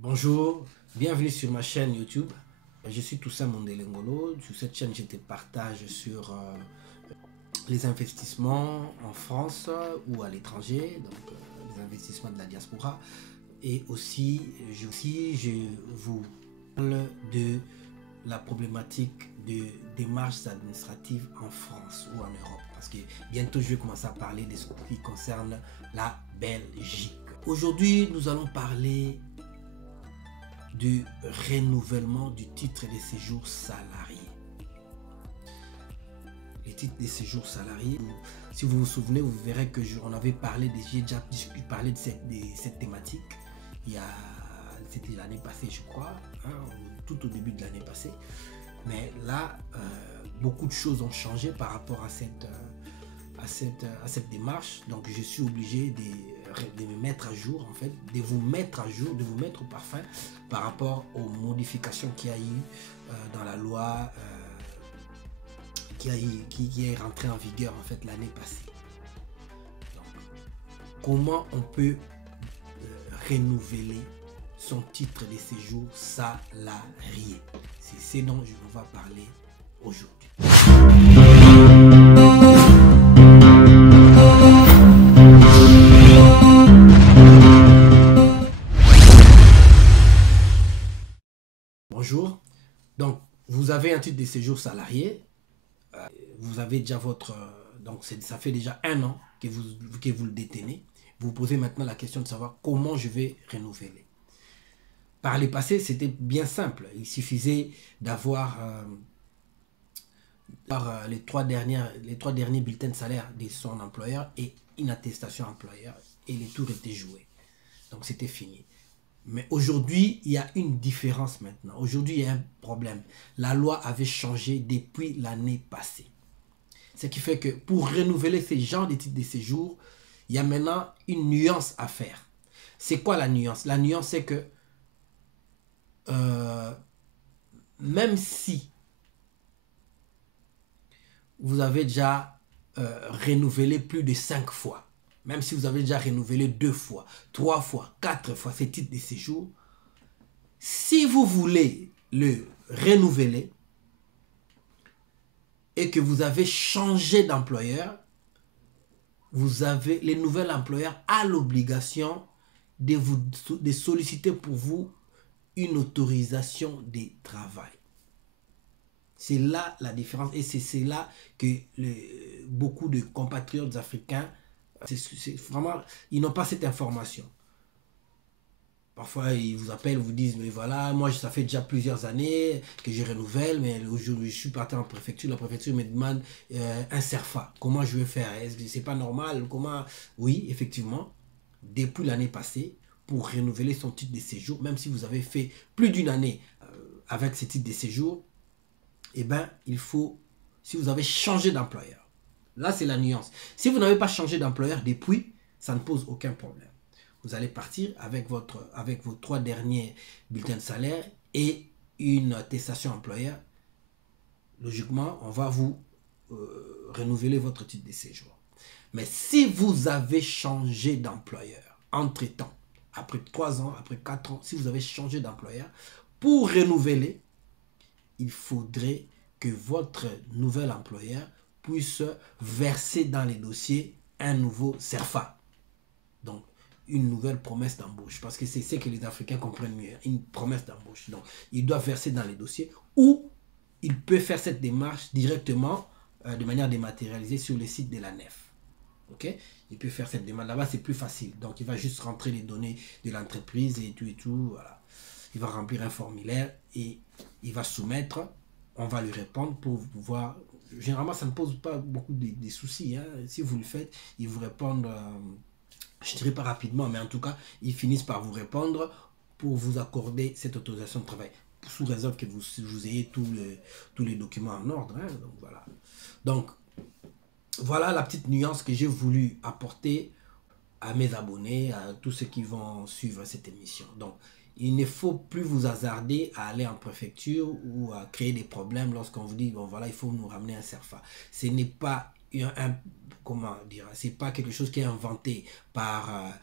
Bonjour, bienvenue sur ma chaîne YouTube. Je suis Toussaint Mondelengolo. Sur cette chaîne, je te partage sur les investissements en France ou à l'étranger, donc les investissements de la diaspora. Et aussi, je vous parle de la problématique de démarches administratives en France ou en Europe. Parce que bientôt, je vais commencer à parler de ce qui concerne la Belgique. Aujourd'hui, nous allons parler du renouvellement du titre de séjour salarié. Les titres de séjour salarié, si vous vous souvenez, vous verrez que on avait parlé, j'ai déjà parlé de cette thématique. C'était l'année passée, je crois, hein, tout au début de l'année passée. Mais là, beaucoup de choses ont changé par rapport à cette démarche. Donc, je suis obligé de me mettre à jour, en fait, de vous mettre à jour, de vous mettre au parfum par rapport aux modifications qu'il y a eu dans la loi qui est rentrée en vigueur, en fait, l'année passée. Donc, comment on peut renouveler son titre de séjour salarié? C'est ce dont je vous vais parler aujourd'hui. Bonjour, donc vous avez un titre de séjour salarié, vous avez déjà votre, donc ça fait déjà 1 an que vous le détenez. Vous vous posez maintenant la question de savoir comment je vais renouveler. Par les passés, c'était bien simple, il suffisait d'avoir les trois derniers bulletins de salaire de son employeur et une attestation employeur et les tours étaient joués. Donc c'était fini. Mais aujourd'hui, il y a une différence maintenant. Aujourd'hui, il y a un problème. La loi avait changé depuis l'année passée. Ce qui fait que pour renouveler ces genres de titres de séjour, il y a maintenant une nuance à faire. C'est quoi la nuance? La nuance, c'est que même si vous avez déjà renouvelé plus de 5 fois, même si vous avez déjà renouvelé 2 fois, 3 fois, 4 fois ces titres de séjour, si vous voulez le renouveler et que vous avez changé d'employeur, les nouveaux employeurs ont l'obligation de solliciter pour vous une autorisation de travail. C'est là la différence et c'est là que beaucoup de compatriotes africains, vraiment, ils n'ont pas cette information. Parfois, ils vous appellent, vous disent, mais voilà, moi, ça fait déjà plusieurs années que je renouvelle, mais aujourd'hui, je suis parti en préfecture. La préfecture me demande un CERFA. Comment je vais faire? Est-ce que c'est pas normal? Comment? Oui, effectivement, depuis l'année passée, pour renouveler son titre de séjour, même si vous avez fait plus d'une année avec ce titre de séjour, eh bien, il faut, si vous avez changé d'employeur, là, c'est la nuance. Si vous n'avez pas changé d'employeur depuis, ça ne pose aucun problème. Vous allez partir avec vos 3 derniers bulletins de salaire et une attestation employeur. Logiquement, on va vous renouveler votre titre de séjour. Mais si vous avez changé d'employeur entre-temps, après 3 ans, après 4 ans, si vous avez changé d'employeur, pour renouveler, il faudrait que votre nouvel employeur puisse verser dans les dossiers un nouveau CERFA. Donc, une nouvelle promesse d'embauche. Parce que c'est ce que les Africains comprennent mieux. Une promesse d'embauche. Donc, il doit verser dans les dossiers ou il peut faire cette démarche directement de manière dématérialisée sur le site de la NEF. Ok? Il peut faire cette démarche. Là-bas, c'est plus facile. Donc, il va juste rentrer les données de l'entreprise et tout. Voilà. Il va remplir un formulaire et il va soumettre. On va lui répondre pour pouvoir... Généralement, ça ne pose pas beaucoup de soucis. Hein. Si vous le faites, ils vous répondent... je ne dirais pas rapidement, mais en tout cas, ils finissent par vous répondre pour vous accorder cette autorisation de travail, sous réserve que vous ayez tous les documents en ordre. Hein, donc, voilà. Donc, voilà la petite nuance que j'ai voulu apporter à mes abonnés, à tous ceux qui vont suivre cette émission. Donc, il ne faut plus vous hasarder à aller en préfecture ou à créer des problèmes lorsqu'on vous dit, bon voilà, il faut nous ramener un CERFA. Ce n'est pas comment dire, c'est pas quelque chose qui est inventé par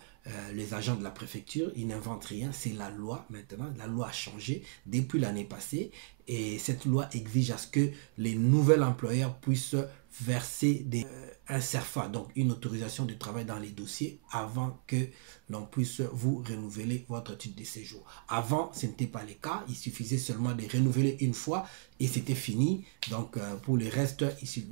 les agents de la préfecture, ils n'inventent rien, c'est la loi maintenant. La loi a changé depuis l'année passée et cette loi exige à ce que les nouveaux employeurs puissent verser un CERFA, donc une autorisation de travail dans les dossiers avant que l'on puisse vous renouveler votre titre de séjour. Avant, ce n'était pas le cas, il suffisait seulement de renouveler une fois et c'était fini. Donc pour le reste, ici,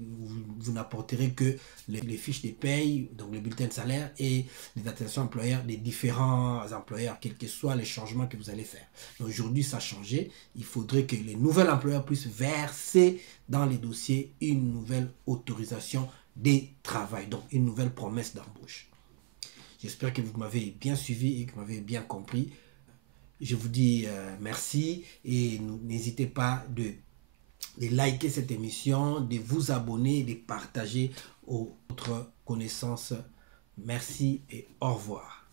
vous n'apporterez que les fiches de paye, donc les bulletins de salaire et les attestations employeurs des différents employeurs, quels que soient les changements que vous allez faire. Aujourd'hui, ça a changé. Il faudrait que les nouveaux employeurs puissent verser dans les dossiers une nouvelle autorisation de travail, donc une nouvelle promesse d'embauche. J'espère que vous m'avez bien suivi et que vous m'avez bien compris. Je vous dis merci et n'hésitez pas de liker cette émission, de vous abonner, de partager aux autres connaissances. Merci et au revoir.